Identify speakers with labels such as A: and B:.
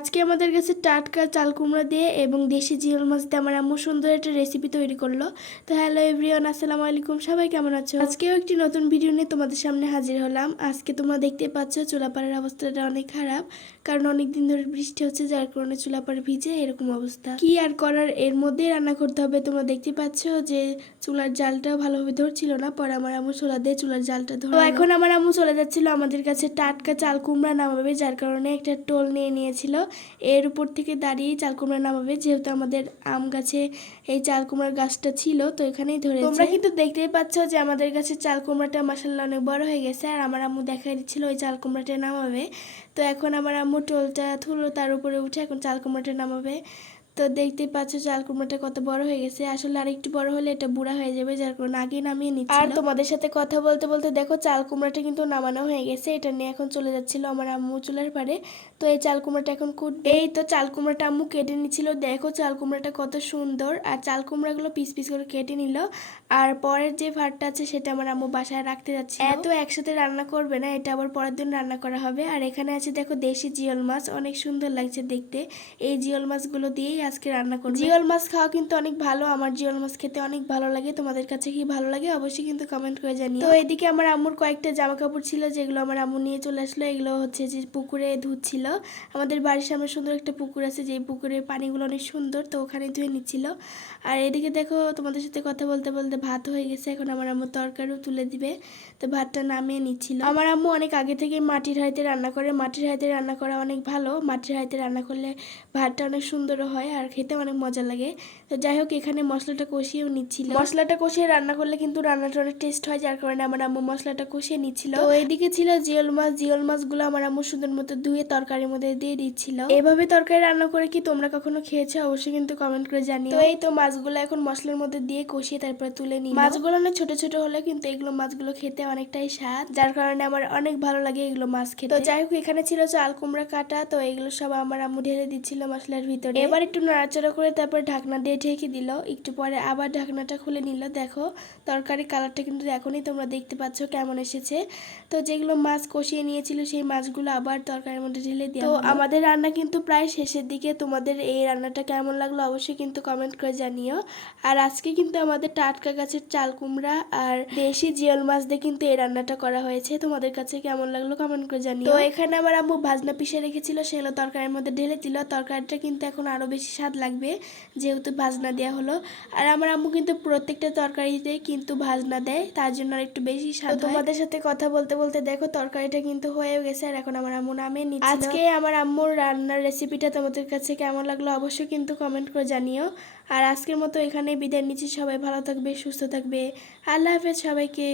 A: আজকে আমাদের কাছে টাটকা চাল কুমড়া দিয়ে এবং দেশি জিওল মাছ দিয়ে আমার আম্মু সুন্দর একটা রেসিপি তৈরি করল। তো হ্যালো এভরিওয়ান আসসালামু আলাইকুম। সবাই কেমন আছো? আজকেও একটি নতুন ভিডিও নিয়ে তোমাদের সামনে হাজির হলাম। আজকে তোমরা দেখতে পাচ্ছ চুলাপাড়ের অবস্থাটা অনেক খারাপ, কারণ অনেক দিন ধরে বৃষ্টি হচ্ছে, যার কারণে চুলাপাড়ে ভিজে এরকম অবস্থা। কি আর করার? এর মধ্যেই রান্না করতে হবে। তোমরা দেখতে পাচ্ছ যে চুলার জালটাও ভালোভাবে ধরছিল না, পরে আমার আম্মু চুলা দিয়ে চুলার জালটা ধরো এখন আমার আম্মু চলে যাচ্ছিল আমাদের কাছে টাটকা চাল কুমড়া নামাবে, যার কারণে একটা টোল নিয়ে নিয়েছিল। এর উপর থেকে দাঁড়িয়ে চাল কুমড়া নামাবে, যেহেতু আমাদের আম গাছে এই চাল কুমড়ার গাছটা ছিল, তো এখানেই ধরে তোমরা কিন্তু দেখতেই পাচ্ছ যে আমাদের গাছে চাল কুমড়াটা মাসাল্লাহ অনেক বড় হয়ে গেছে, আর আমার আম্মু দেখা দিচ্ছিল ওই চাল কুমড়াটা নামাবে। তো এখন আমার আম্মু টোলটা থুলো তার উপরে উঠে এখন চাল কুমড়াটা নামাবে। তো দেখতেই পাচ্ছ চাল কুমড়োটা কত বড় হয়ে গেছে। আসলে আর একটু বড় হলে এটা বুড়া হয়ে যাবে যার কারণে আগে নামিয়ে নিচ্ছি আর তোমাদের সাথে কথা বলতে বলতে দেখো চাল কুমড়াটা কিন্তু নামানো হয়ে গেছে। এটা নিয়ে এখন চলে যাচ্ছিল আমার আম্মু চুলার পারে তো এই চাল কুমড়াটা এখন কুটবে। এই তো চাল কুমড়াটা আম্মু কেটে নিচ্ছিল। দেখো চাল কুমড়াটা কত সুন্দর। আর চাল কুমড়াগুলো পিস পিস করে কেটে নিল। আর পরের যে ভাতটা আছে সেটা আমার আম্মু বাসায় রাখতে যাচ্ছে এত একসাথে রান্না করবে না এটা আবার পরের দিন রান্না করা হবে। আর এখানে আছে দেখো দেশি জিওল মাছ। অনেক সুন্দর লাগছে দেখতে। এই জিওল মাছগুলো দিয়েই আজকে রান্না করব? জিওল মাছ খাওয়া কিন্তু অনেক ভালো। আমার জিওল মাছ খেতে অনেক ভালো লাগে। তোমাদের কাছে কি ভালো লাগে অবশ্যই কিন্তু কমেন্ট করে জানিও। তো এদিকে আমার আম্মুর কয়েকটা জামা কাপড় ছিল যেগুলো আমার আম্মু নিয়ে চলে আসলো। এগুলো হচ্ছে যে পুকুরে ধুচ্ছিল আমাদের বাড়ির সামনে সুন্দর একটা পুকুর আছে যে পুকুরের পানিগুলো অনেক সুন্দর তো ওখানে ধুয়ে নিচ্ছিল। আর এদিকে দেখো তোমাদের সাথে কথা বলতে বলতে ভাত হয়ে গেছে। এখন আমার আম্মু তরকারিও তুলে দিবে তো ভাতটা নামিয়ে নিচ্ছিল। আমার আম্মু অনেক আগে থেকে মাটির হাঁড়িতে রান্না করে। মাটির হাঁড়িতে রান্না করা অনেক ভালো। মাটির হাঁড়িতে রান্না করলে ভাতটা অনেক সুন্দরও হয়। আর খেতে অনেক মজা লাগে। তো যাই হোক এখানে মশলাটা কষিয়েও নিচ্ছিল মশলাটা কষিয়ে রান্না করলে কিন্তু রান্নাটা অনেক টেস্ট হয় যার কারণে আমার আম্মু মশলাটা কষিয়ে নিচ্ছিল। তো এদিকে ছিল জিওল মাছ। জিওল মাছগুলো আমার আম্মু সুন্দর মতো ধুয়ে তরকারির মধ্যে দিয়ে দিচ্ছিল। এভাবে তরকারি রান্না করে কি তোমরা কখনো খেয়েছো? অবশ্যই কিন্তু কমেন্ট করে জানিও। তো এই তো মাছগুলো এখন মশলার মধ্যে দিয়ে কষিয়ে তারপরে তুলে নিই মাছগুলো না ছোট ছোট হলে কিন্তু এগুলো মাছগুলো খেতে অনেকটাই স্বাদ যার কারণে আমার অনেক ভালো লাগে এগুলো মাছ খেতে। তো যাই হোক এখানে ছিল চাল কুমড়া কাটা। তো এগুলো সব আমার আম্মু ঢেলে দিচ্ছিল মশলার ভিতরে। এবার একটু নাড়াচাড়া করে তারপর ঢাকনা দিয়ে ঢেকে দিল। একটু পরে আবার ঢাকনাটা খুলে নিল। দেখো তরকারি কালারটা কিন্তু এখনই তোমরা দেখতে পাচ্ছ কেমন এসেছে। তো যেগুলো মাছ কষিয়ে নিয়েছিল সেই মাছগুলো আবার তরকারির মধ্যে ঢেলে দিয়ে তো আমাদের রান্না কিন্তু প্রায় শেষের দিকে। তোমাদের এই রান্নাটা কেমন লাগল অবশ্যই কিন্তু কমেন্ট করে জানিও। আর আজকে কিন্তু আমাদের টাটকা গাছের চাল কুমড়া আর দেশি জিওল মাছ দিয়ে কিন্তু এই রান্নাটা করা হয়েছে। তোমাদের কাছে কেমন লাগল কমেন্ট করে জানিও। তো এখানে আমার আম্মু ভাজনা পিষে রেখেছিল সেগুলো তরকারির মধ্যে ঢেলে দিল। তরকারিটা কিন্তু এখন আরও বেশি স্বাদ লাগবে যেহেতু ভাজনা দেওয়া হলো। আর আমার আম্মু কিন্তু প্রত্যেকটা তরকারিতে কিন্তু ভাজনা দেয় তার জন্য আর একটু বেশি স্বাদ তোমাদের সাথে কথা বলতে বলতে দেখো তরকারিটা কিন্তু হয়ে গেছে আর এখন আমার আম্মু নামে নিচ্ছে। আজকে আমার আম্মুর রান্নার রেসিপিটা তোমাদের কাছে কেমন লাগল অবশ্যই কিন্তু কমেন্ট করে জানিও। আর আজকের মতো এখানে বিদায় নিচ্ছি সবাই ভালো থাকবে সুস্থ থাকবে। আল্লাহ হাফেজ সবাইকে।